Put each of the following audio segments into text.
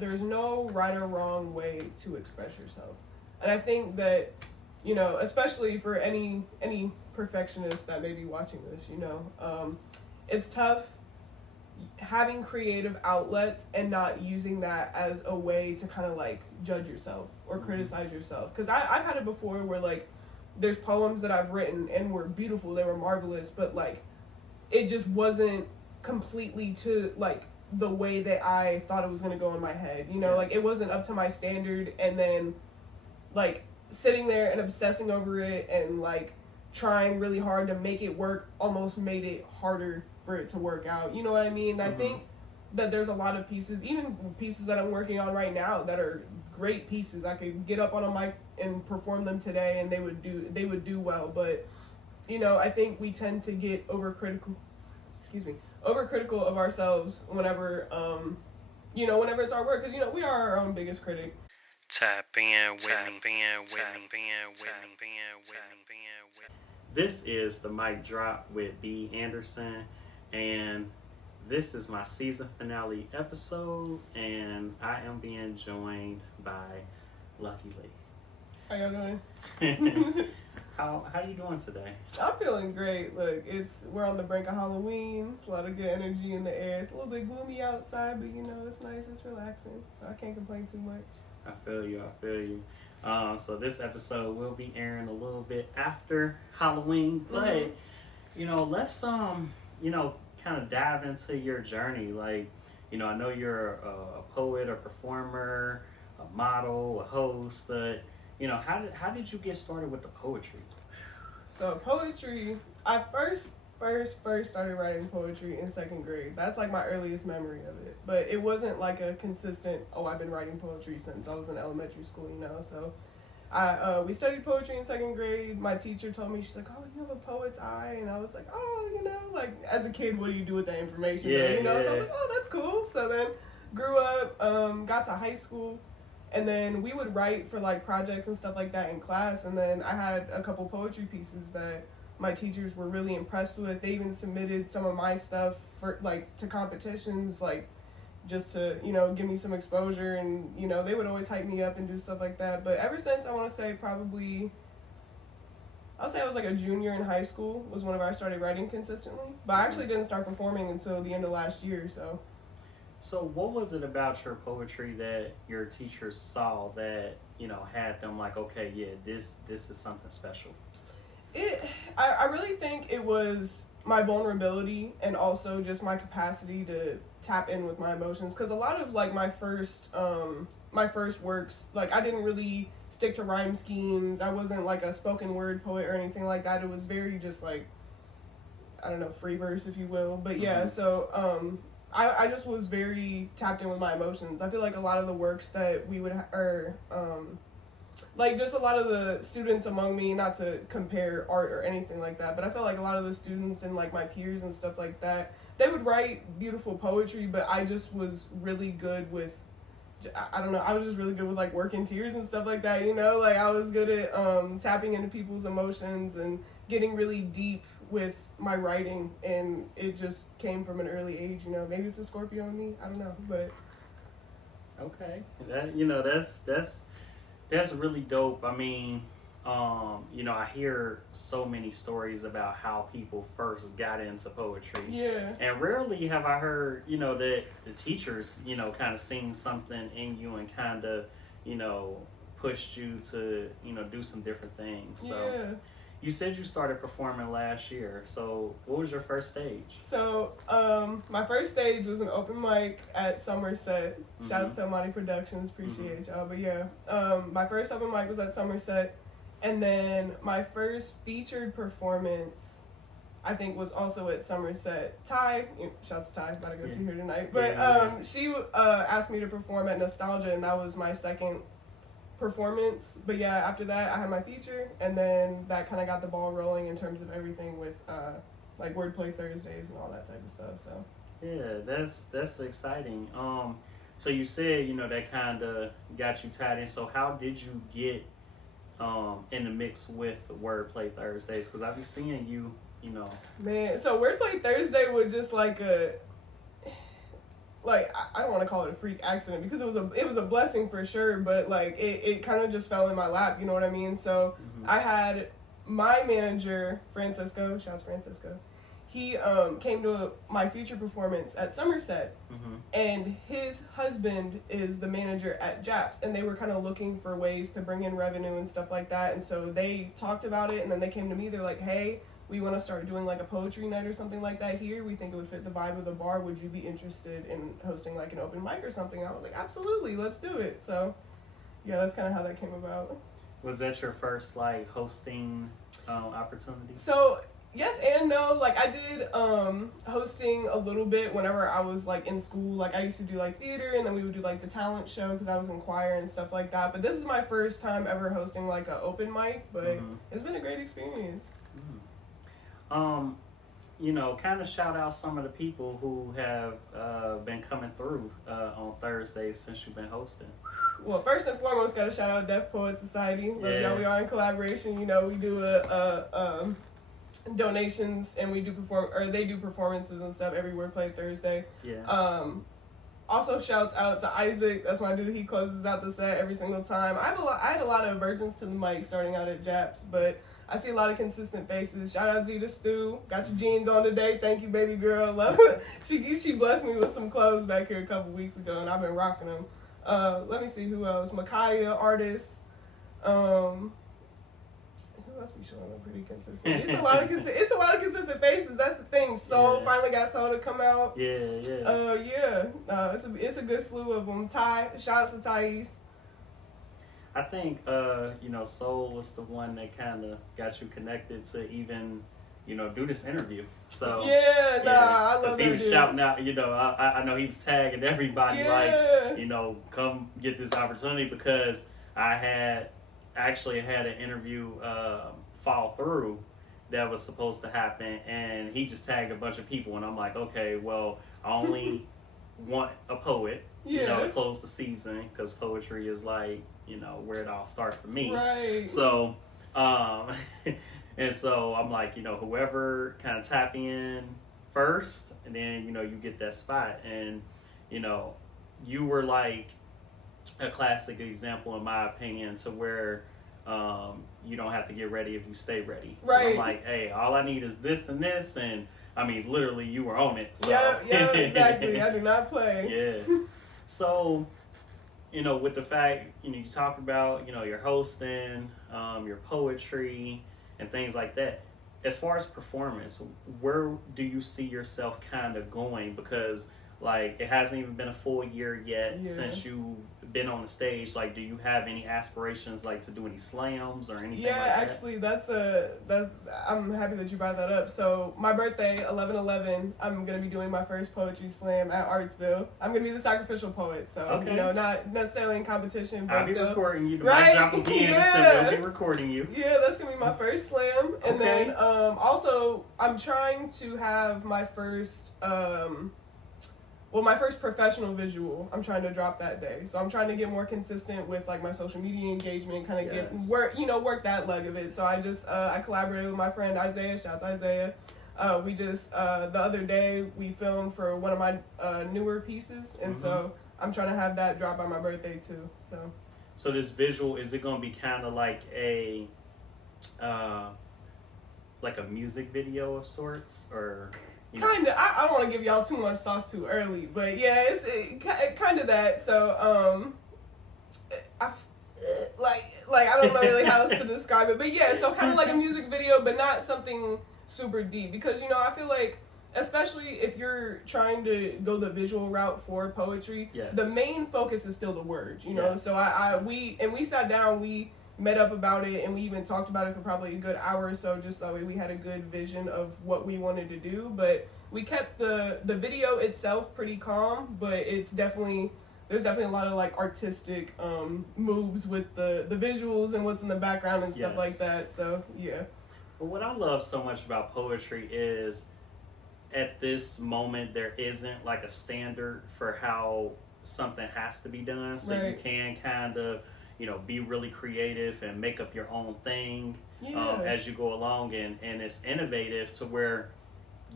There's no right or wrong way to express yourself. And I think that, you know, especially for any perfectionist that may be watching this, you know, it's tough having creative outlets and not using that as a way to kind of like judge yourself or criticize yourself. Because I've had it before where like there's poems that I've written and were beautiful, they were marvelous, but like it just wasn't completely to like the way that I thought it was going to go in my head, you know. Yes. Like it wasn't up to my standard, and then like sitting there and obsessing over it and like trying really hard to make it work almost made it harder for it to work out, you know what I mean? I think that there's a lot of pieces, even pieces that I'm working on right now, that are great pieces. I could get up on a mic and perform them today and they would do well, but you know, I think we tend to get overcritical of ourselves whenever you know, whenever it's our work, because you know, we are our own biggest critic. This is the mic drop with B. Anderson, and this is my season finale episode, and I am being joined by Lucky Lee. How y'all doing? How you doing today? I'm feeling great. Look, we're on the brink of Halloween. It's a lot of good energy in the air. It's a little bit gloomy outside, but you know, it's nice, it's relaxing. So I can't complain too much. I feel you. So this episode will be airing a little bit after Halloween, but you know, let's you know, kind of dive into your journey. Like, you know, I know you're a poet, a performer, a model, a host. You know, how did you get started with the poetry? So poetry, I first started writing poetry in second grade. That's like my earliest memory of it. But it wasn't like a consistent, I've been writing poetry since I was in elementary school, you know. So we studied poetry in second grade. My teacher told me, she's like, oh, you have a poet's eye. And I was like, oh, you know, like as a kid, what do you do with that information? Yeah, you know, yeah. So I was like, oh, that's cool. So then grew up, got to high school. And then we would write for like projects and stuff like that in class. And then I had a couple poetry pieces that my teachers were really impressed with. They even submitted some of my stuff for like to competitions, like just to, you know, give me some exposure. And, you know, they would always hype me up and do stuff like that. But ever since, I want to say probably, I'll say I was like a junior in high school was whenever I started writing consistently. But I actually didn't start performing until the end of last year, So what was it about your poetry that your teachers saw that, you know, had them like, okay, yeah, this is something special? I really think it was my vulnerability and also just my capacity to tap in with my emotions. Because a lot of like my first works, like I didn't really stick to rhyme schemes. I wasn't like a spoken word poet or anything like that. It was very just like, I don't know, free verse, if you will. But yeah, so I just was very tapped in with my emotions. I feel like a lot of the works that we would, like just a lot of the students among me, not to compare art or anything like that, but I felt like a lot of the students and like my peers and stuff like that, they would write beautiful poetry, but I just was really good with, I don't know, I was just really good with like working tears and stuff like that, you know, like I was good at tapping into people's emotions and getting really deep with my writing, and it just came from an early age, you know. Maybe it's a Scorpio in me, I don't know, but okay, you know, that's really dope. I mean, you know, I hear so many stories about how people first got into poetry. Yeah. And rarely have I heard, you know, that the teachers, you know, kind of seen something in you and kind of, you know, pushed you to, you know, do some different things. So yeah. You said you started performing last year. So what was your first stage? So my first stage was an open mic at Somerset. Shouts to Amani Productions, appreciate y'all. But yeah, my first open mic was at Somerset. And then my first featured performance, I think, was also at Somerset. Ty, shouts to Ty, about to go see her tonight. But she asked me to perform at Nostalgia, and that was my second performance. But yeah, after that I had my feature, and then that kind of got the ball rolling in terms of everything with like Wordplay Thursdays and all that type of stuff. So yeah, that's exciting. So you said, you know, that kind of got you tied in. So how did you get in the mix with Wordplay Thursdays? Because I be seeing you, you know. Man, so Wordplay Thursday was just like like, I don't want to call it a freak accident because it was a blessing for sure, but like it kind of just fell in my lap, you know what I mean? So I had my manager, Francisco, shouts Francisco, he came to my feature performance at Somerset, and his husband is the manager at Japs, and they were kind of looking for ways to bring in revenue and stuff like that, and so they talked about it, and then they came to me, they're like, hey, we want to start doing like a poetry night or something like that here. We think it would fit the vibe of the bar. Would you be interested in hosting like an open mic or something? I was like, absolutely, let's do it. So yeah, that's kind of how that came about. Was that your first like hosting opportunity? So yes and no. Like I did hosting a little bit whenever I was like in school. Like I used to do like theater, and then we would do like the talent show because I was in choir and stuff like that. But this is my first time ever hosting like an open mic, but it's been a great experience. You know, kind of shout out some of the people who have been coming through on Thursdays since you've been hosting. Well, first and foremost, got to shout out Deaf Poet Society. Love y'all. We are in collaboration. You know, we do donations, and we do they do performances and stuff every Wordplay Thursday. Yeah. Also, shouts out to Isaac. That's my dude. He closes out the set every single time. I had a lot of virgins to the mic starting out at Japs, but I see a lot of consistent faces. Shout out Zeta Stu. Got your jeans on today. Thank you, baby girl. Love it. She blessed me with some clothes back here a couple weeks ago, and I've been rocking them. Let me see who else. Micaiah, artist. Who else be showing up pretty consistent? It's a lot of consistent faces. That's the thing. Soul finally got Soul to come out. Yeah. It's a good slew of them. Ty, shout out to Thais. I think, you know, Soul was the one that kind of got you connected to even, you know, do this interview. So I love that. He was shouting out, you know, I know he was tagging everybody like, you know, come get this opportunity because I actually had an interview fall through that was supposed to happen, and he just tagged a bunch of people, and I'm like, okay, well, I only want a poet, you know, to close the season because poetry is like, you know, where it all started for me. Right. So, and so I'm like, you know, whoever kind of tap in first, and then, you know, you get that spot. And, you know, you were like a classic example, in my opinion, to where you don't have to get ready if you stay ready. Right. I'm like, hey, all I need is this and this. And I mean, literally, you were on it. So. Yeah, exactly. I do not play. Yeah. So, you know, with the fact, you know, you talk about, you know, your hosting, your poetry, and things like that. As far as performance, where do you see yourself kind of going? Because, like, it hasn't even been a full year yet since you've been on the stage. Like, do you have any aspirations, like, to do any slams or anything like that? Actually, I'm happy that you brought that up. So, my birthday, 11/11, I'm going to be doing my first poetry slam at Artsville. I'm going to be the sacrificial poet, so, you know, not necessarily in competition, but I'll be still. recording you. The right? mic drop again, so we'll be recording you. Yeah, that's going to be my first slam. And then, also, I'm trying to have my first, my first professional visual, I'm trying to drop that day. So I'm trying to get more consistent with like my social media engagement, kind of work that leg of it. So I just, I collaborated with my friend Isaiah, shouts Isaiah. We just, the other day we filmed for one of my newer pieces. And so I'm trying to have that drop by my birthday too. So this visual, is it going to be kind of like a music video of sorts, or? Kind of. I don't want to give y'all too much sauce too early, but yeah, it's kind of that. So, I don't know really how else to describe it, but yeah, so kind of like a music video, but not something super deep, because, you know, I feel like, especially if you're trying to go the visual route for poetry, the main focus is still the words, you know. So we sat down, we met up about it, and we even talked about it for probably a good hour or so, just that way we had a good vision of what we wanted to do. But we kept the video itself pretty calm, but there's definitely a lot of like artistic moves with the visuals and what's in the background and stuff like that. So yeah. But what I love so much about poetry is, at this moment, there isn't like a standard for how something has to be done. So you can kind of, you know, be really creative and make up your own thing as you go along, and it's innovative to where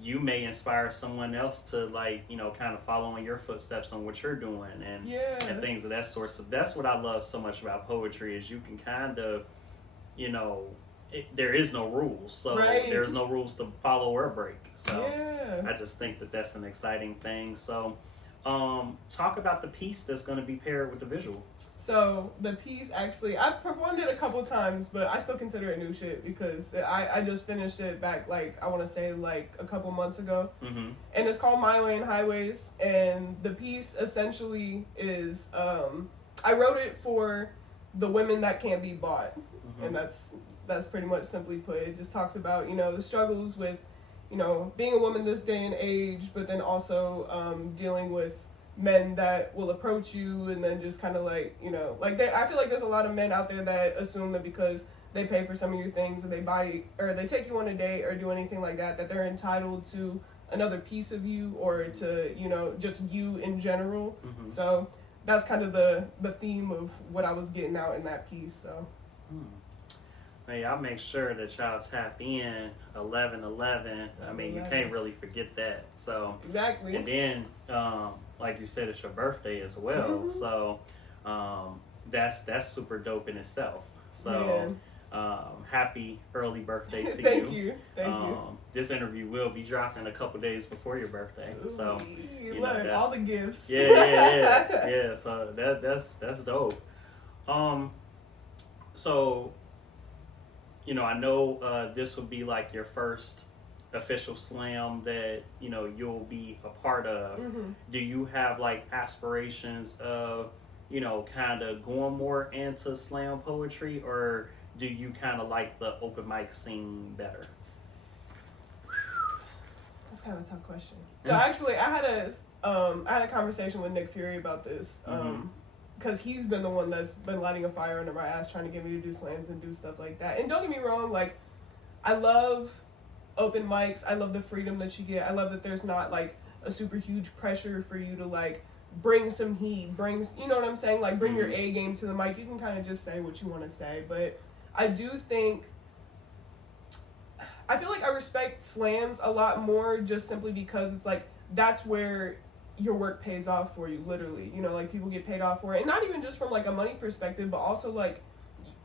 you may inspire someone else to, like, you know, kind of follow in your footsteps on what you're doing, and things of that sort. So that's what I love so much about poetry, is you can kind of, you know, there is no rules, so there's no rules to follow or break. So I just think that that's an exciting thing. So talk about the piece that's going to be paired with the visual. So the piece, actually, I've performed it a couple times, but I still consider it new shit because I just finished it back, like, I want to say like a couple months ago. And it's called My Way and Highways, and the piece essentially is I wrote it for the women that can't be bought, and that's pretty much simply put. It just talks about, you know, the struggles with, you know, being a woman this day and age, but then also dealing with men that will approach you and then just kind of like, you know, like I feel like there's a lot of men out there that assume that because they pay for some of your things, or they buy, or they take you on a date or do anything like that, that they're entitled to another piece of you, or to, you know, just you in general. So that's kind of the theme of what I was getting out in that piece. So hey, I'll make sure that y'all tap in 11/11. I mean, you can't really forget that. So exactly. And then like you said, it's your birthday as well. So that's super dope in itself. So happy early birthday to Thank you. Thank you. This interview will be dropping a couple days before your birthday. Ooh, so you look, know, all the gifts. Yeah. So that's dope. So, you know, I know this will be like your first official slam that, you know, you'll be a part of. Do you have like aspirations of, you know, kind of going more into slam poetry, or do you kind of like the open mic scene better? That's kind of a tough question. So actually, I had a conversation with Nick Fury about this, because he's been the one that's been lighting a fire under my ass trying to get me to do slams and do stuff like that. And don't get me wrong, like, I love open mics. I love the freedom that you get. I love that there's not like a super huge pressure for you to like bring some heat, you know what I'm saying? Like, bring your A game to the mic. You can kind of just say what you want to say. But I do think, I feel like I respect slams a lot more, just simply because it's like, that's where your work pays off for you, literally. You know, like, people get paid off for it. And not even just from like a money perspective, but also like,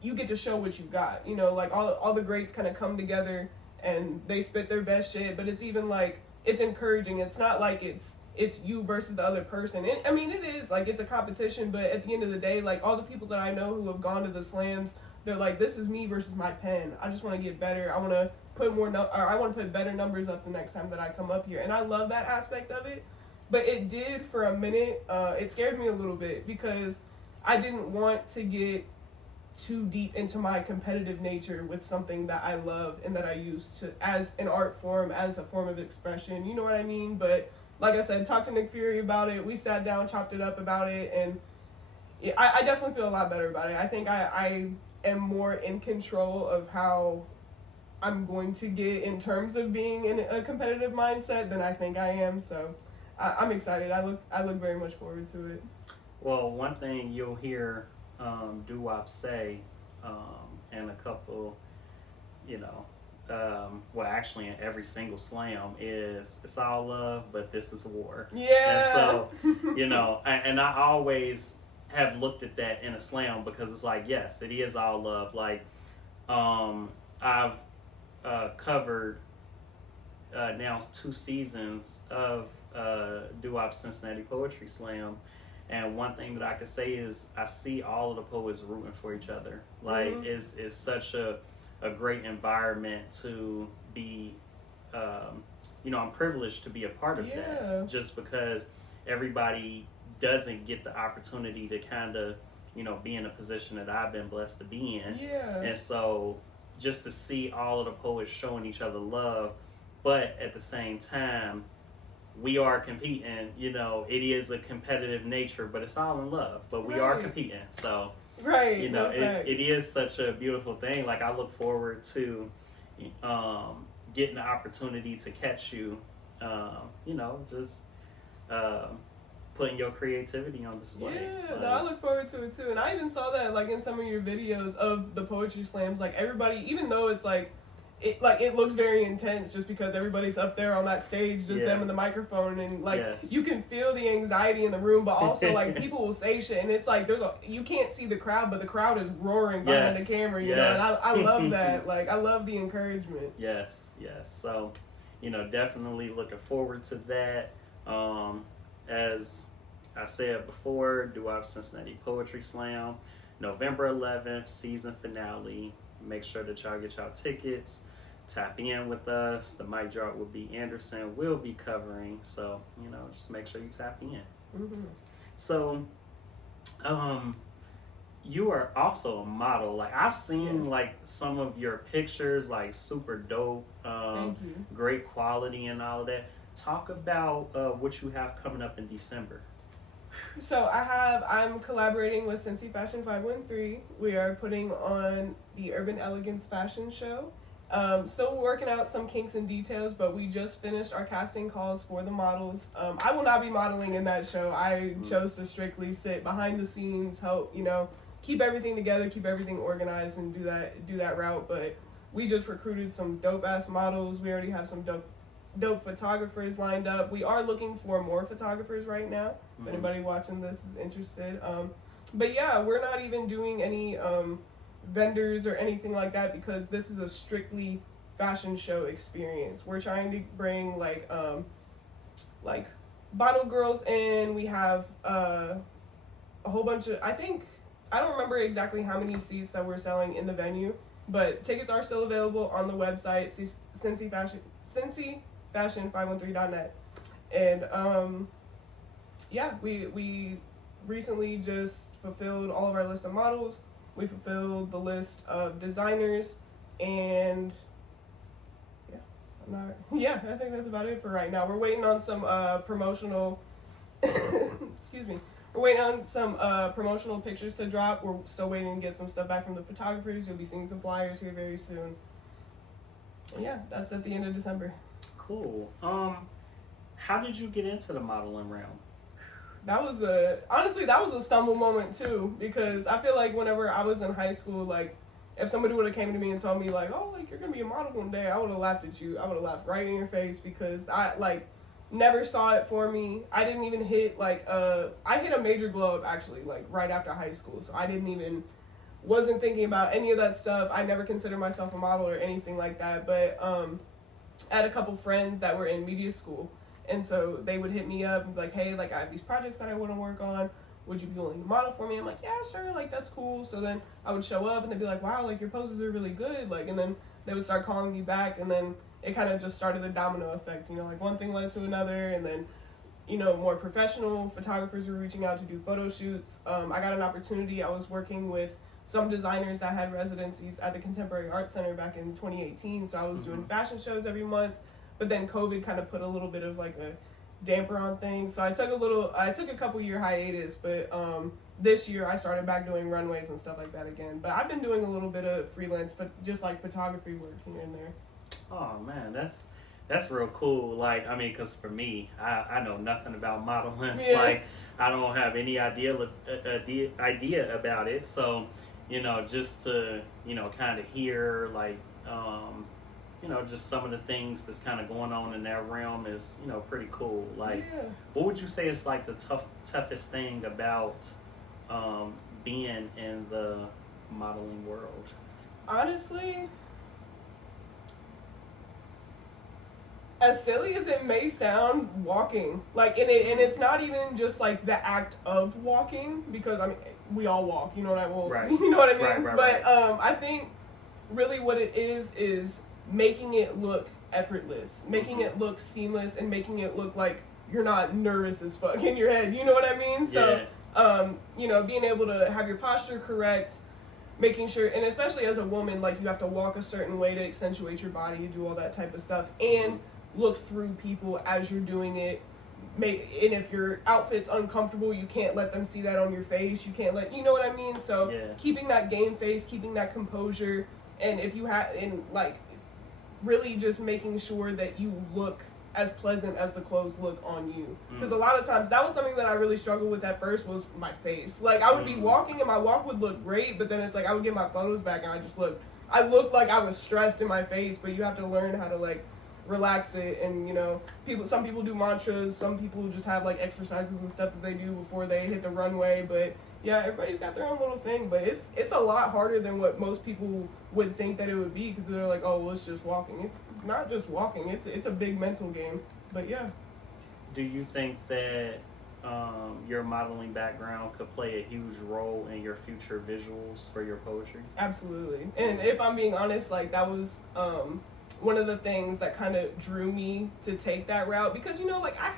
you get to show what you got. You know, like all the greats kind of come together and they spit their best shit, but it's even like, it's encouraging. It's not like it's you versus the other person. I mean, it is like, it's a competition, but at the end of the day, like, all the people that I know who have gone to the slams, they're like, this is me versus my pen. I just want to get better. I want to put I want to put better numbers up the next time that I come up here. And I love that aspect of it. But it did, for a minute, it scared me a little bit, because I didn't want to get too deep into my competitive nature with something that I love and that I use to as an art form, as a form of expression. You know what I mean? But like I said, talked to Nick Fury about it. We sat down, chopped it up about it, and I definitely feel a lot better about it. I think I am more in control of how I'm going to get in terms of being in a competitive mindset than I think I am. So I'm excited. I look very much forward to it. Well, one thing you'll hear doo-wop say, and a couple, you know, well, actually in every single slam, is it's all love, but this is war. Yeah. And so, you know, and I always have looked at that in a slam, because it's like, yes, it is all love. Like, I've covered now 2 seasons of doo-wop Cincinnati Poetry Slam. And one thing that I could say is I see all of the poets rooting for each other. Like, it's such a great environment to be, you know, I'm privileged to be a part of that, just because everybody doesn't get the opportunity to kind of, you know, be in a position that I've been blessed to be in. And so just to see all of the poets showing each other love, but at the same time, we are competing, you know, it is a competitive nature, but it's all in love, but we are competing. So, you know, it is such a beautiful thing. Like, I look forward to getting the opportunity to catch you, you know, just putting your creativity on display. Yeah, like, no, I look forward to it too. And I even saw that, like, in some of your videos of the poetry slams, like, everybody, even though it's like, it looks very intense just because everybody's up there on that stage, just them and the microphone, and like you can feel the anxiety in the room, but also like people will say shit, and it's like you can't see the crowd, but the crowd is roaring behind the camera, you know, and I love that. Like, I love the encouragement. Yes. So, you know, definitely looking forward to that. As I said before, Doo-Wop Cincinnati Poetry Slam, November 11th, season finale. Make sure that y'all get y'all tickets. Tap in with us. The mic drop will be Anderson. Will be covering. So, you know, just make sure you tap in. Mm-hmm. So, you are also a model. Like, I've seen like some of your pictures, like super dope. Thank you. Great quality and all of that. Talk about what you have coming up in December. So I'm collaborating with Cincy Fashion 513. We are putting on the Urban Elegance Fashion Show. Still working out some kinks and details, but we just finished our casting calls for the models. I will not be modeling in that show. I chose to strictly sit behind the scenes, help, you know, keep everything together, keep everything organized, and do that route. But we just recruited some dope ass models. We already have some dope photographers lined up. We are looking for more photographers right now, if anybody watching this is interested. But yeah, we're not even doing any vendors or anything like that, because this is a strictly fashion show experience. We're trying to bring like bottle girls in. We have a whole bunch of, I don't remember exactly how many seats that we're selling in the venue, but tickets are still available on the website, cincyfashion513.net. And yeah, we recently just fulfilled all of our list of models. We fulfilled the list of designers, and I think that's about it for right now. We're waiting on some promotional excuse me. We're waiting on some promotional pictures to drop. We're still waiting to get some stuff back from the photographers. You'll be seeing some flyers here very soon. Yeah, that's at the end of December. Cool. How did you get into the modeling realm? Honestly, that was a stumble moment too, because I feel like whenever I was in high school, like, if somebody would have came to me and told me like, oh, like, you're gonna be a model one day, I would have laughed at you. I would have laughed right in your face, because I like never saw it for me. I didn't even hit like I hit a major glow up actually like right after high school, so I wasn't thinking about any of that stuff. I never considered myself a model or anything like that, but I had a couple friends that were in media school. And so they would hit me up and be like, hey, like, I have these projects that I want to work on. Would you be willing to model for me? I'm like, yeah, sure. Like, that's cool. So then I would show up and they'd be like, wow, like, your poses are really good. Like, and then they would start calling me back. And then it kind of just started the domino effect, you know, like one thing led to another. And then, you know, more professional photographers were reaching out to do photo shoots. I got an opportunity. I was working with some designers that had residencies at the Contemporary Art Center back in 2018. So I was doing fashion shows every month. But then COVID kind of put a little bit of like a damper on things. So I took a couple year hiatus, but this year I started back doing runways and stuff like that again. But I've been doing a little bit of freelance, but just like photography work here and there. Oh man, that's real cool. Like, I mean, because for me, I know nothing about modeling. Yeah. Like, I don't have any idea about it. So, you know, just to, you know, kind of hear like you know, just some of the things that's kind of going on in that realm is, you know, pretty cool. Like, what would you say is like the toughest thing about being in the modeling world? Honestly, as silly as it may sound, walking. Like, and it's not even just like the act of walking, because I mean, we all walk, you know what I mean? Right. You know what I mean? Right. But I think really what it is making it look effortless, making it look seamless, and making it look like you're not nervous as fuck in your head. You know what I mean? So, you know, being able to have your posture correct, making sure, and especially as a woman, like, you have to walk a certain way to accentuate your body, do all that type of stuff, and look through people as you're doing it. And if your outfit's uncomfortable, you can't let them see that on your face. You can't you know what I mean? So keeping that game face, keeping that composure, and if you have, and like, really just making sure that you look as pleasant as the clothes look on you. Because a lot of times, that was something that I really struggled with at first, was my face. Like, I would be walking and my walk would look great, but then it's like I would get my photos back and I just look I looked like I was stressed in my face, but you have to learn how to like relax it. And you know, some people do mantras, some people just have like exercises and stuff that they do before they hit the runway. But yeah, everybody's got their own little thing. But it's a lot harder than what most people would think that it would be, because they're like, oh, well, it's just walking. It's not just walking. It's a big mental game. But yeah. Do you think that your modeling background could play a huge role in your future visuals for your poetry? Absolutely. And if I'm being honest, like that was one of the things that kind of drew me to take that route, because you know, like I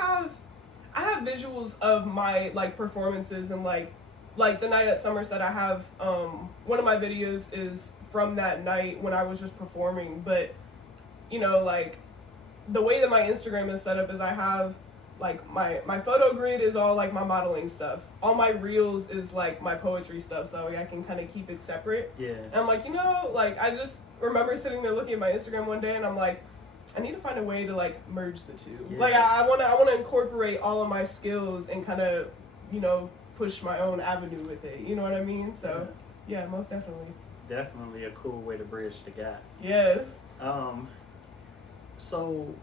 have visuals of my like performances, and like the night at Somerset, I have one of my videos is from that night when I was just performing. But you know, like the way that my Instagram is set up is I have like my photo grid is all like my modeling stuff. All my reels is like my poetry stuff, so I can kind of keep it separate. Yeah. And I'm like, you know, like I just remember sitting there looking at my Instagram one day, and I'm like, I need to find a way to like merge the two. Yeah. Like I wanna incorporate all of my skills and kind of, you know, push my own avenue with it. You know what I mean? So yeah, most definitely. Definitely a cool way to bridge the gap. Yes. So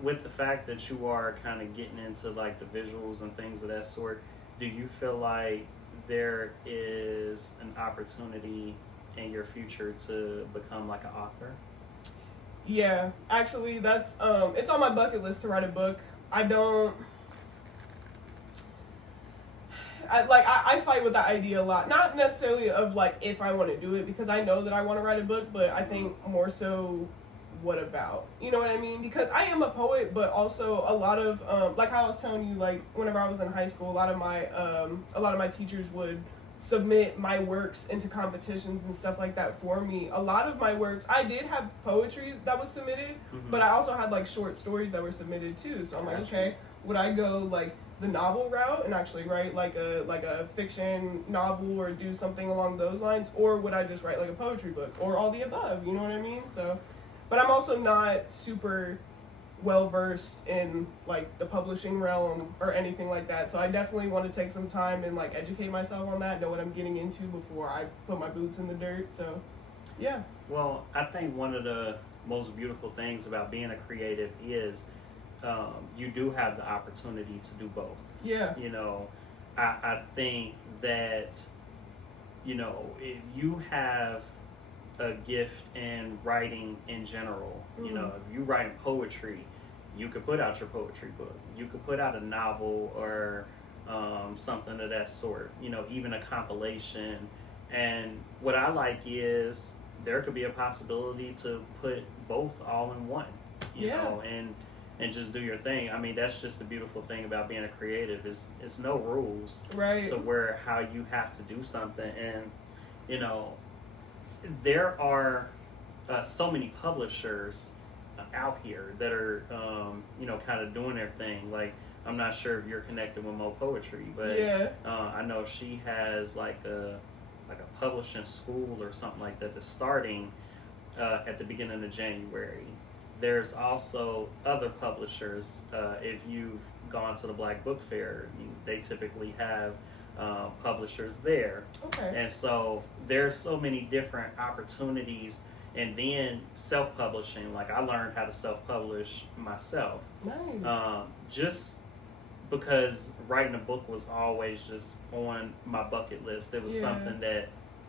with the fact that you are kind of getting into like the visuals and things of that sort, do you feel like there is an opportunity in your future to become like an author? Yeah, actually that's it's on my bucket list to write a book. I fight with that idea a lot. Not necessarily of like if I want to do it, because I know that I want to write a book, but I think more so what about? You know what I mean? Because I am a poet, but also a lot of like how I was telling you, like whenever I was in high school, a lot of my teachers would submit my works into competitions and stuff like that for me. A lot of my works, I did have poetry that was submitted, but I also had like short stories that were submitted too. So I'm like, okay, would I go like the novel route and actually write like a fiction novel or do something along those lines, or would I just write like a poetry book, or all the above? You know what I mean? So, but I'm also not super well versed in like the publishing realm or anything like that. So I definitely want to take some time and like educate myself on that, know what I'm getting into before I put my boots in the dirt. So, yeah. Well, I think one of the most beautiful things about being a creative is you do have the opportunity to do both. Yeah. You know, I think that, you know, if you have a gift in writing in general, you know, if you write poetry, you could put out your poetry book. You could put out a novel or something of that sort, you know, even a compilation. And what I like is there could be a possibility to put both all in one, you know, and just do your thing. I mean, that's just the beautiful thing about being a creative is it's no rules. Right. So where how you have to do something. And, you know, there are so many publishers out here that are, you know, kind of doing their thing. Like, I'm not sure if you're connected with Mo Poetry, but I know she has like a publishing school or something like that that's starting at the beginning of January. There's also other publishers. If you've gone to the Black Book Fair, they typically have publishers there. Okay. And so there's so many different opportunities. And then self-publishing, like I learned how to self-publish myself. Nice. Just because writing a book was always just on my bucket list. It was something that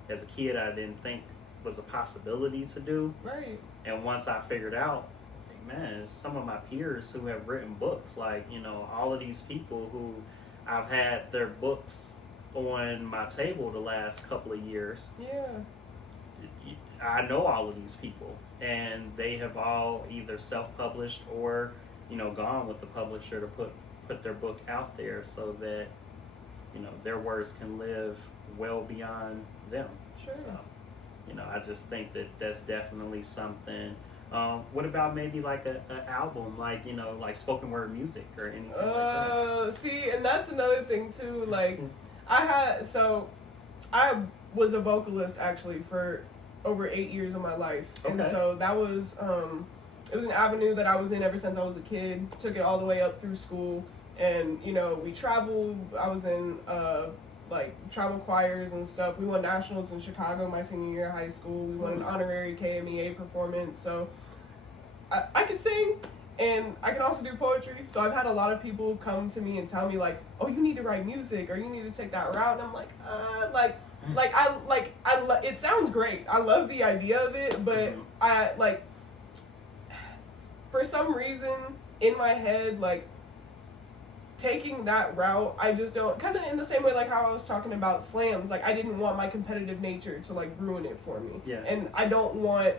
as a kid I didn't think was a possibility to do. Right. And once I figured out, like, man, some of my peers who have written books, like, you know, all of these people who I've had their books on my table the last couple of years. Yeah. I know all of these people, and they have all either self-published or, you know, gone with the publisher to put their book out there so that, you know, their words can live well beyond them. Sure. So, you know, I just think that that's definitely something. What about maybe like an album, like, you know, like spoken word music or anything like that? See, and that's another thing too. Like, I was a vocalist actually for over 8 years of my life. And so that was it was an avenue that I was in ever since I was a kid. Took it all the way up through school, and you know, we traveled. I was in like travel choirs and stuff. We won nationals in Chicago my senior year of high school. We won an honorary KMEA performance. So I can sing, and I can also do poetry. So I've had a lot of people come to me and tell me like, "Oh, you need to write music, or you need to take that route." And I'm like, it sounds great. I love the idea of it, but I like, for some reason in my head, like, taking that route, I just don't, kind of in the same way like how I was talking about slams, like I didn't want my competitive nature to like ruin it for me. Yeah. And I don't want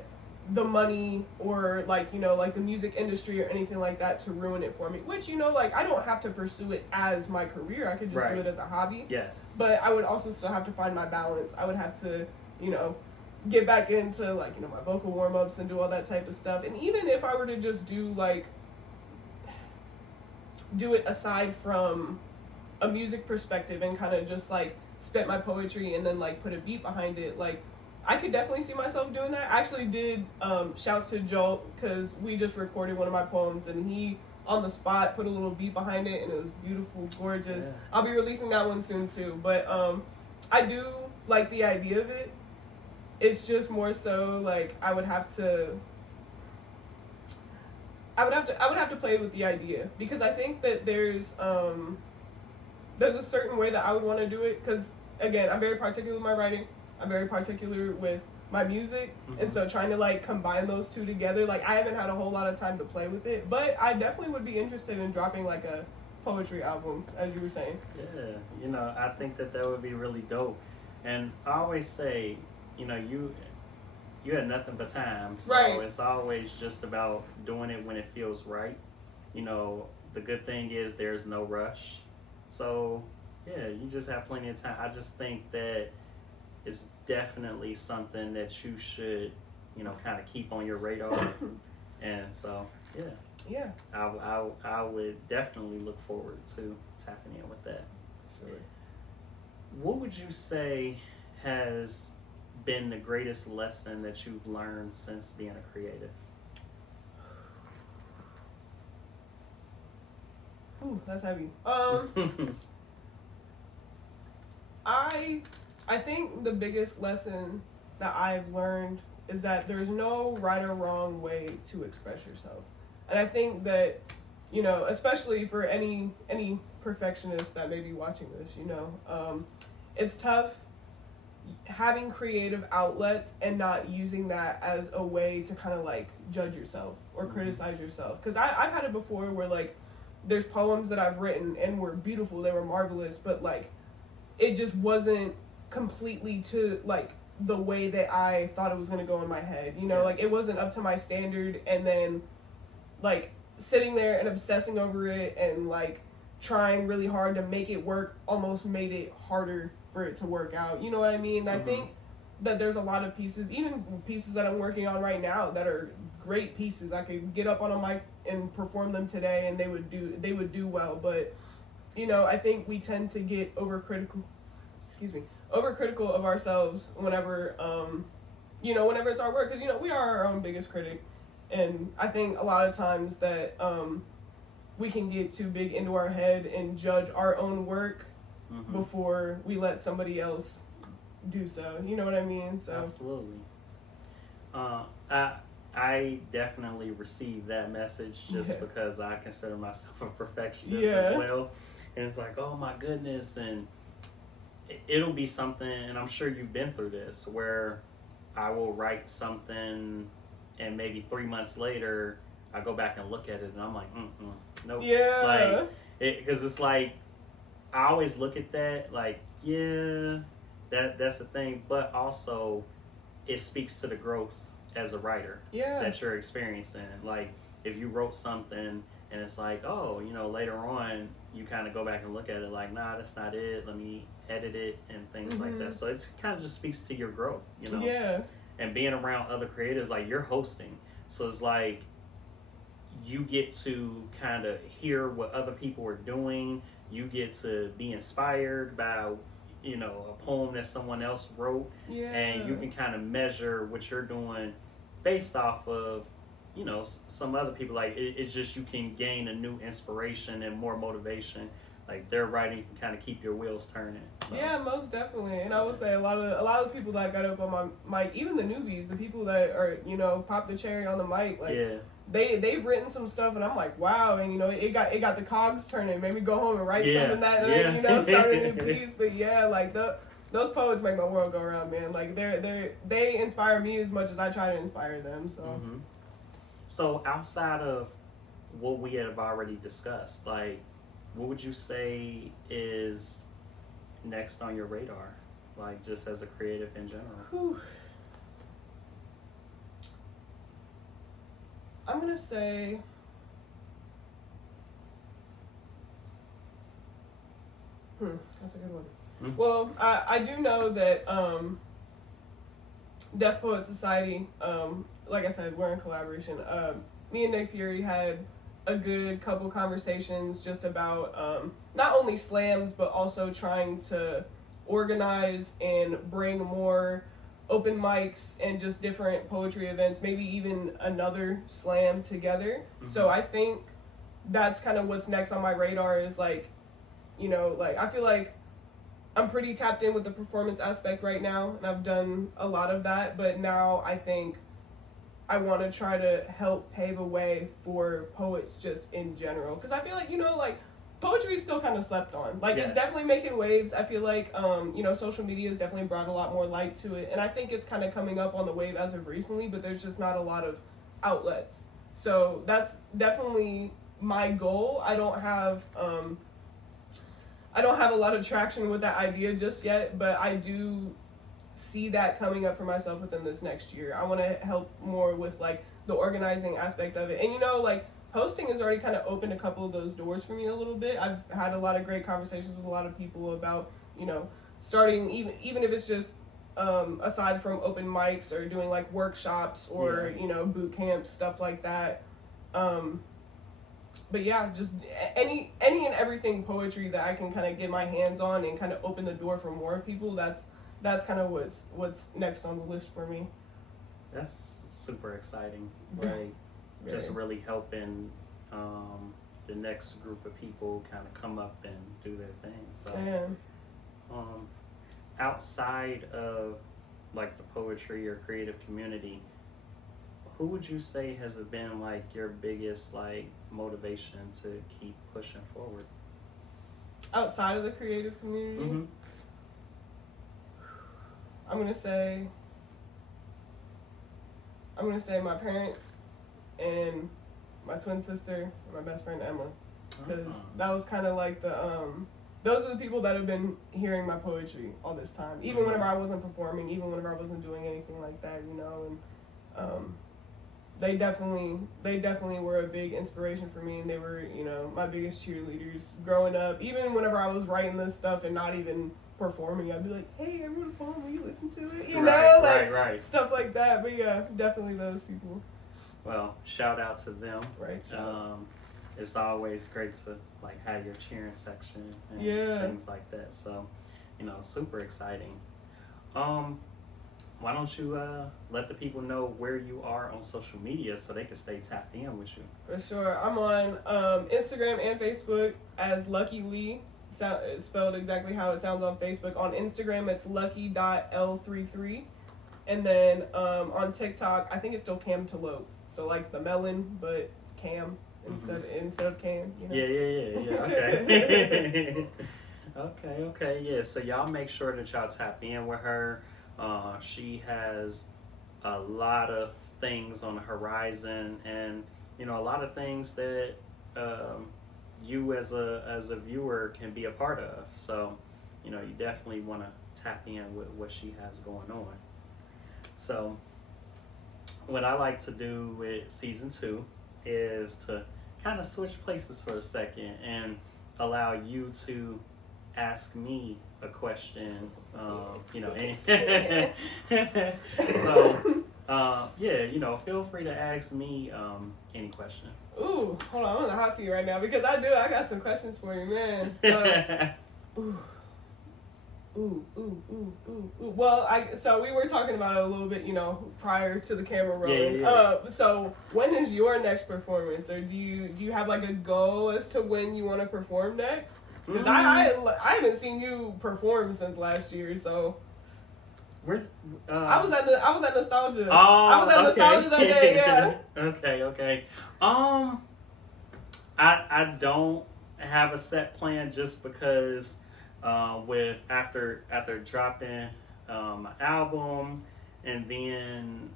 the money or like, you know, like the music industry or anything like that to ruin it for me, which, you know, like I don't have to pursue it as my career. I could just do it as a hobby. Yes. But I would also still have to find my balance. I would have to, you know, get back into like, you know, my vocal warm-ups and do all that type of stuff. And even if I were to just do it aside from a music perspective and kind of just like spit my poetry and then like put a beat behind it, like I could definitely see myself doing that. I actually did shouts to Joel, because we just recorded one of my poems and he on the spot put a little beat behind it and it was beautiful, gorgeous. Yeah. I'll be releasing that one soon too, but I do like the idea of it. It's just more so like I would have to play with the idea, because I think that there's a certain way that I would want to do it, because again, I'm very particular with my writing. I'm very particular with my music, and so trying to like combine those two together, like I haven't had a whole lot of time to play with it, but I definitely would be interested in dropping like a poetry album, as you were saying. Yeah, you know, I think that would be really dope. And I always say, you know, you had nothing but time, so it's always just about doing it when it feels right. You know, the good thing is there's no rush, so yeah, you just have plenty of time. I just think that it's definitely something that you should, you know, kind of keep on your radar. And so yeah, I would definitely look forward to tapping in with that. Sure. What would you say has been the greatest lesson that you've learned since being a creative? Ooh, that's heavy. I think the biggest lesson that I've learned is that there's no right or wrong way to express yourself. And I think that, you know, especially for any perfectionist that may be watching this, you know, it's tough having creative outlets and not using that as a way to kind of like judge yourself or criticize yourself. Because I've had it before where like there's poems that I've written and were beautiful, they were marvelous, but like it just wasn't completely to like the way that I thought it was going to go in my head, you know, like it wasn't up to my standard, and then like sitting there and obsessing over it and like trying really hard to make it work almost made it harder for it to work out, you know what I mean? I think that there's a lot of pieces, even pieces that I'm working on right now, that are great pieces. I could get up on a mic and perform them today and they would do well, but you know, I think we tend to get overcritical of ourselves whenever you know, whenever it's our work, because you know, we are our own biggest critic. And I think a lot of times that we can get too big into our head and judge our own work before we let somebody else do so. You know what I mean? So absolutely. I definitely received that message just because I consider myself a perfectionist as well. And it's like, oh my goodness, and it'll be something, and I'm sure you've been through this, where I will write something and maybe 3 months later I go back and look at it and I'm like, nope. Yeah. Like, because it's like, I always look at that like, yeah, that's the thing, but also it speaks to the growth as a writer that you're experiencing. Like, if you wrote something and it's like, oh, you know, later on you kind of go back and look at it like, nah, that's not it, let me edit it and things like that. So it kind of just speaks to your growth, you know? Yeah. And being around other creators, like you're hosting, so it's like you get to kind of hear what other people are doing. You get to be inspired by, you know, a poem that someone else wrote, and you can kind of measure what you're doing based off of, you know, some other people. Like it's just, you can gain a new inspiration and more motivation like their writing can kind of keep your wheels turning. So. Yeah, most definitely. And I would say a lot of the people that got up on my mic, even the newbies, the people that are, you know, pop the cherry on the mic, like they've written some stuff, and I'm like, wow, and you know, it got the cogs turning, made me go home and write something that, and then, you know, start a new piece. But yeah, like those poets make my world go around, man. Like they inspire me as much as I try to inspire them. So, so outside of what we have already discussed, like, what would you say is next on your radar, like just as a creative in general? Whew. I'm gonna say that's a good one. Well, I do know that Deaf Poet Society, like I said, we're in collaboration. Me and Nick Fury had a good couple conversations just about not only slams, but also trying to organize and bring more open mics and just different poetry events, maybe even another slam together. So I think that's kind of what's next on my radar is like, you know, like I feel like I'm pretty tapped in with the performance aspect right now, and I've done a lot of that, but now I think I want to try to help pave a way for poets just in general. Because I feel like, you know, like, poetry is still kind of slept on. Like, it's definitely making waves. I feel like, you know, social media has definitely brought a lot more light to it. And I think it's kind of coming up on the wave as of recently, but there's just not a lot of outlets. So that's definitely my goal. I don't have a lot of traction with that idea just yet, but I do see that coming up for myself within this next year. I want to help more with like the organizing aspect of it. And you know, like hosting has already kind of opened a couple of those doors for me a little bit. I've had a lot of great conversations with a lot of people about, you know, starting even if it's just aside from open mics or doing like workshops or, you know, boot camps, stuff like that. But yeah, just any and everything poetry that I can kind of get my hands on and kind of open the door for more people. That's kind of what's next on the list for me. That's super exciting. Like, just really helping the next group of people kind of come up and do their thing. So, outside of like the poetry or creative community, who would you say has been like your biggest like motivation to keep pushing forward? Outside of the creative community? I'm gonna say my parents and my twin sister and my best friend Emma, because that was kind of like the those are the people that have been hearing my poetry all this time, even whenever I wasn't performing, even whenever I wasn't doing anything like that, you know. And they definitely were a big inspiration for me, and they were, you know, my biggest cheerleaders growing up. Even whenever I was writing this stuff and not even performing, I'd be like, hey, everyone at home, will you listen to it? You know, like stuff like that. But yeah, definitely those people. Well, shout out to them. Right. It's always great to like have your cheering section and things like that. So, you know, super exciting. Why don't you let the people know where you are on social media so they can stay tapped in with you? For sure. I'm on Instagram and Facebook as Lucky Lee. It's spelled exactly how it sounds on Facebook. On Instagram, it's lucky.l33. And then on TikTok, I think it's still Cam Talope. So like the melon, but Cam instead of Cam. You know? Yeah. Okay. okay. Yeah. So y'all make sure that y'all tap in with her. She has a lot of things on the horizon, and you know, a lot of things that you as a viewer can be a part of. So, you know, you definitely want to tap in with what she has going on. So, what I like to do with season 2 is to kind of switch places for a second and allow you to ask me a question, you know, so, yeah, you know, feel free to ask me any question. Ooh, hold on, I'm on the hot seat right now because I got some questions for you, man. So, ooh. Well, so we were talking about it a little bit, you know, prior to the camera rolling. Yeah. So when is your next performance, or do you have like a goal as to when you want to perform next? Because I haven't seen you perform since last year, so. I was at Nostalgia. Oh, I was at Nostalgia that day. Yeah. Okay. I don't have a set plan just because with after dropping my album and then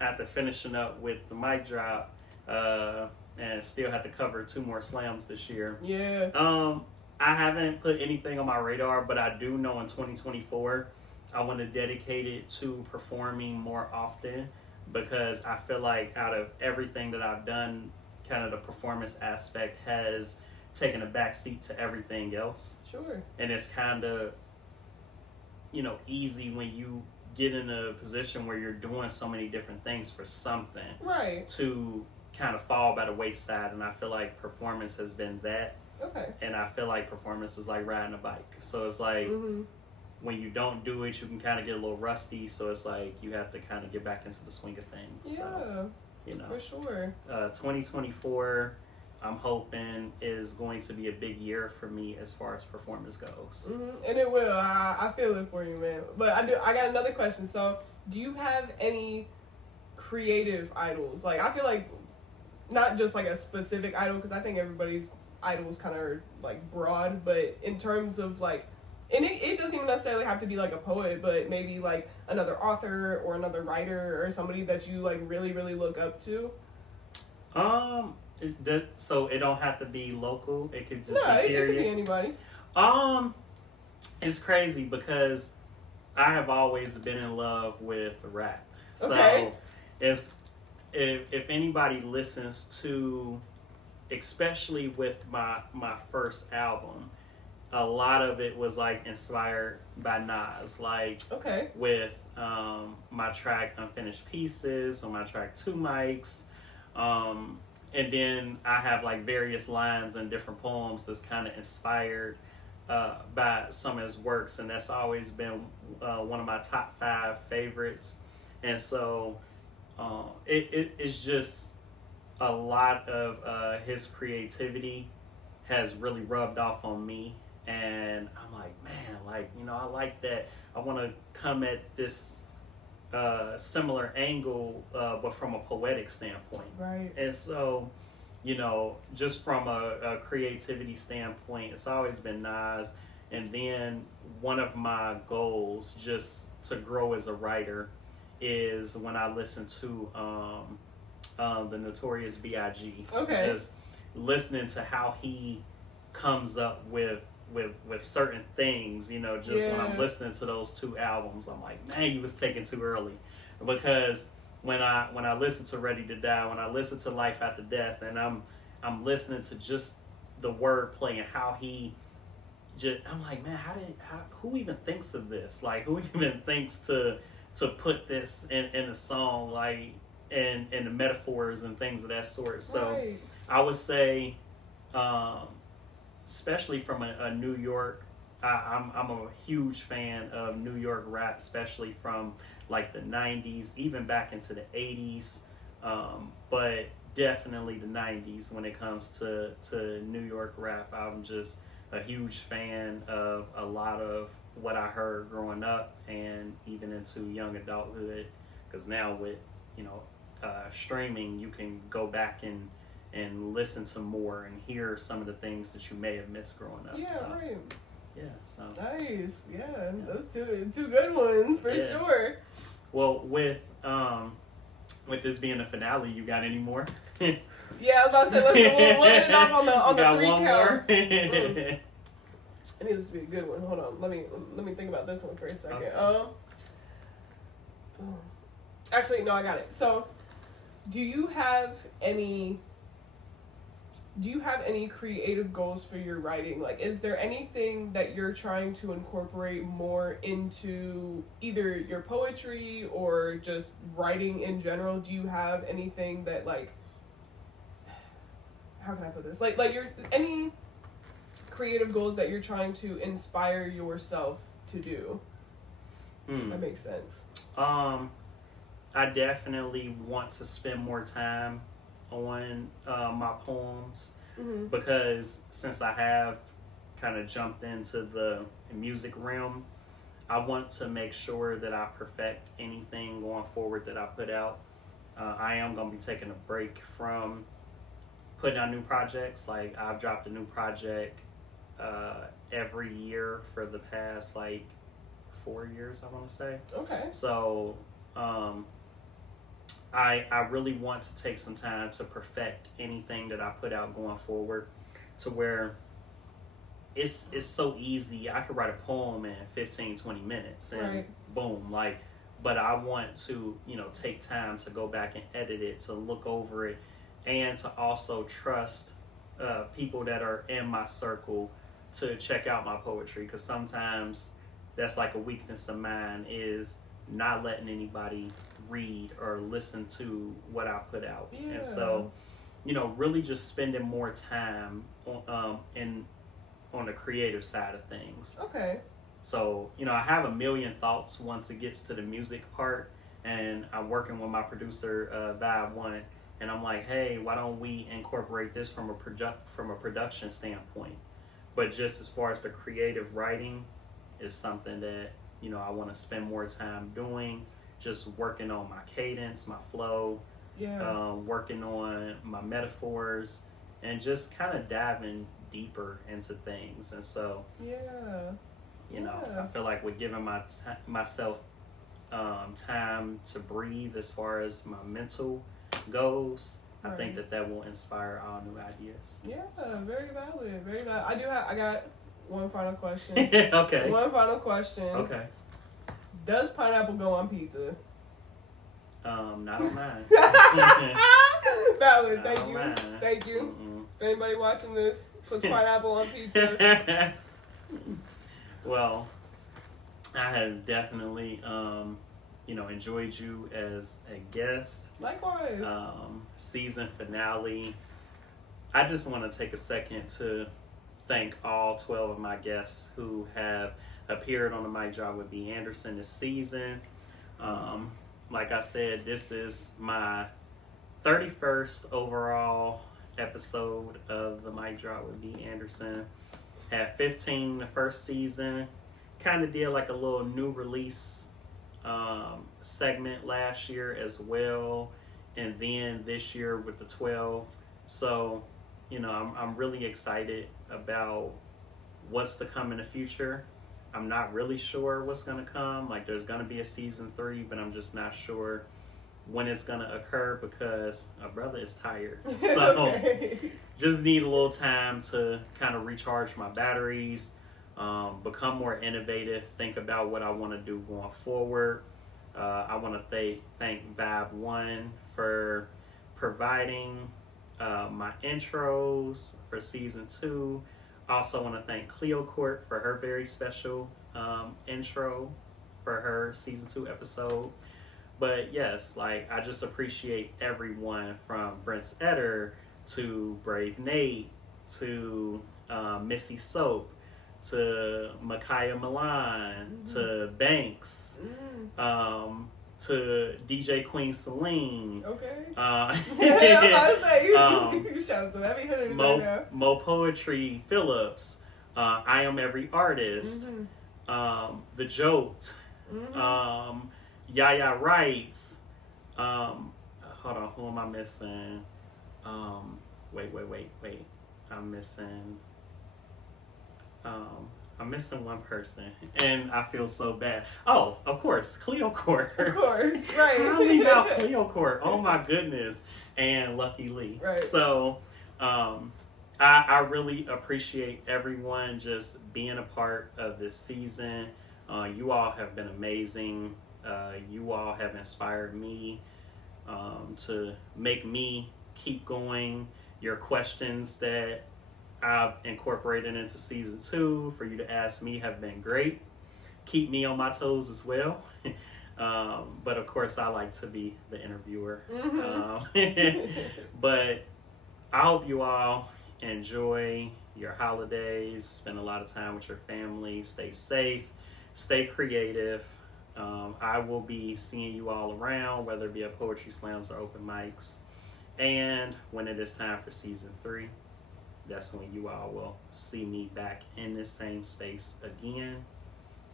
after finishing up with the mic drop and still had to cover 2 more slams this year. Yeah. I haven't put anything on my radar, but I do know in 2024 I want to dedicate it to performing more often, because I feel like out of everything that I've done, kind of the performance aspect has taken a backseat to everything else. Sure. And it's kind of, easy when you get in a position where you're doing so many different things for something. Right. To kind of fall by the wayside. And I feel like performance has been that. Okay. And I feel like performance is like riding a bike. So it's like, when you don't do it, you can kind of get a little rusty. So it's like you have to kind of get back into the swing of things. Yeah. So, for sure. 2024, I'm hoping is going to be a big year for me as far as performance goes. And it will. I feel it for you, man. But I got another question. So, do you have any creative idols? Like, I feel like not just like a specific idol, because I think everybody's idols kind of are like broad. But in terms of like, and it doesn't even necessarily have to be like a poet, but maybe like another author or another writer or somebody that you like really, really look up to. So it don't have to be local. It could just it be could be anybody. It's crazy because I have always been in love with rap. Okay. So if anybody listens to, especially with my first album, a lot of it was like inspired by Nas, like with my track Unfinished Pieces, on my track 2 Mics, and then I have like various lines and different poems that's kind of inspired by some of his works, and that's always been one of my top 5 favorites. And so it's just a lot of his creativity has really rubbed off on me. And I'm like, man, like, I like that. I want to come at this similar angle, but from a poetic standpoint. Right. And so, just from a creativity standpoint, it's always been Nas. And then one of my goals just to grow as a writer is when I listen to the Notorious B.I.G. Okay. Just listening to how he comes up with certain things, when I'm listening to those 2 albums, I'm like, man, he was taken too early. Because when I listen to Ready to Die, when I listen to Life After Death, and I'm listening to just the wordplay and how he just, I'm like, man, who even thinks of this? Like, who even thinks to put this in a song, like, and the metaphors and things of that sort. So I would say, especially from a New York, I'm a huge fan of New York rap, especially from like the 90s, even back into the 80s, but definitely the 90s when it comes to New York rap. I'm just a huge fan of a lot of what I heard growing up and even into young adulthood, because now with streaming, you can go back and listen to more and hear some of the things that you may have missed growing up. Right. Yeah, so nice. Yeah, those two good ones for sure. Well, with this being the finale, you got any more? Yeah, I was about to say we'll end it off on the 3 count. More? I need this to be a good one. Hold on, let me think about this one for a second. Okay. Actually, no, I got it. So, do you have any creative goals for your writing? Like, is there anything that you're trying to incorporate more into either your poetry or just writing in general? Do you have anything that, like, how can I put this? Like any creative goals that you're trying to inspire yourself to do? That makes sense. I definitely want to spend more time on my poems, because since I have kind of jumped into the music realm, I want to make sure that I perfect anything going forward that I put out. I am going to be taking a break from putting out new projects. Like, I've dropped a new project every year for the past like 4 years, I want to say. Okay. So I really want to take some time to perfect anything that I put out going forward, to where it's so easy. I could write a poem in 15-20 minutes and right. boom, like, but I want to, you know, take time to go back and edit it, to look over it, and to also trust people that are in my circle to check out my poetry, because sometimes that's like a weakness of mine, is not letting anybody read or listen to what I put out. Yeah. And so, you know, really just spending more time on the creative side of things. Okay. So, you know, I have a million thoughts once it gets to the music part, and I'm working with my producer, Vibe One, and I'm like, hey, why don't we incorporate this from a production standpoint? But just as far as the creative writing is something that, you know, I want to spend more time doing, just working on my cadence, my flow, working on my metaphors, and just kind of diving deeper into things. And so, you know, I feel like with giving myself time to breathe as far as my mental goes, I think that will inspire all new ideas. Yeah, so. Very valid, very valid. I got one final question. Okay. One final question. Okay. Does pineapple go on pizza? Not on mine. Valid. Thank you. Thank you. Mm-mm. If anybody watching this puts pineapple on pizza. Well, I have definitely, you know, enjoyed you as a guest. Likewise. Season finale. I just want to take a second to thank all 12 of my guests who have appeared on the Mic Drop with B. Anderson this season. Like I said, this is my 31st overall episode of the Mic Drop with B. Anderson. Had 15 the first season. Kind of did like a little new release segment last year as well, and then this year with the 12. So, you know, I'm really excited about what's to come in the future. I'm not really sure what's going to come. Like, there's going to be a season 3, but I'm just not sure when it's going to occur because my brother is tired. So just need a little time to kind of recharge my batteries, become more innovative, think about what I want to do going forward. I want to thank Vibe One for providing my intros for season 2. Also want to thank Cleo Court for her very special intro for her season 2 episode. But yes, like, I just appreciate everyone from Brent's Eder to Brave Nate to Missy Soap to Micaiah Milan to Banks to DJ Queen Celine. Okay. I was say, you sound so heavy hitters right now. Mo Poetry Phillips. I Am Every Artist. The Joked. Yaya Wrights. Hold on, who am I missing? Wait. I'm missing one person, and I feel so bad. Oh, of course, Cleo Court. Of course, right. How do we know Cleo Court? Oh my goodness, and Lucky Lee. Right. So, I really appreciate everyone just being a part of this season. You all have been amazing. You all have inspired me to make me keep going. Your questions that I've incorporated into season 2 for you to ask me have been great. Keep me on my toes as well. But of course, I like to be the interviewer. But I hope you all enjoy your holidays, spend a lot of time with your family, stay safe, stay creative. I will be seeing you all around, whether it be at poetry slams or open mics. And when it is time for season 3, that's when you all will see me back in the same space again.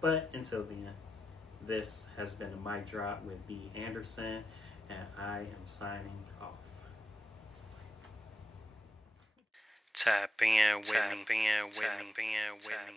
But until then, this has been a mic drop with B. Anderson, and I am signing off. Tap in with me.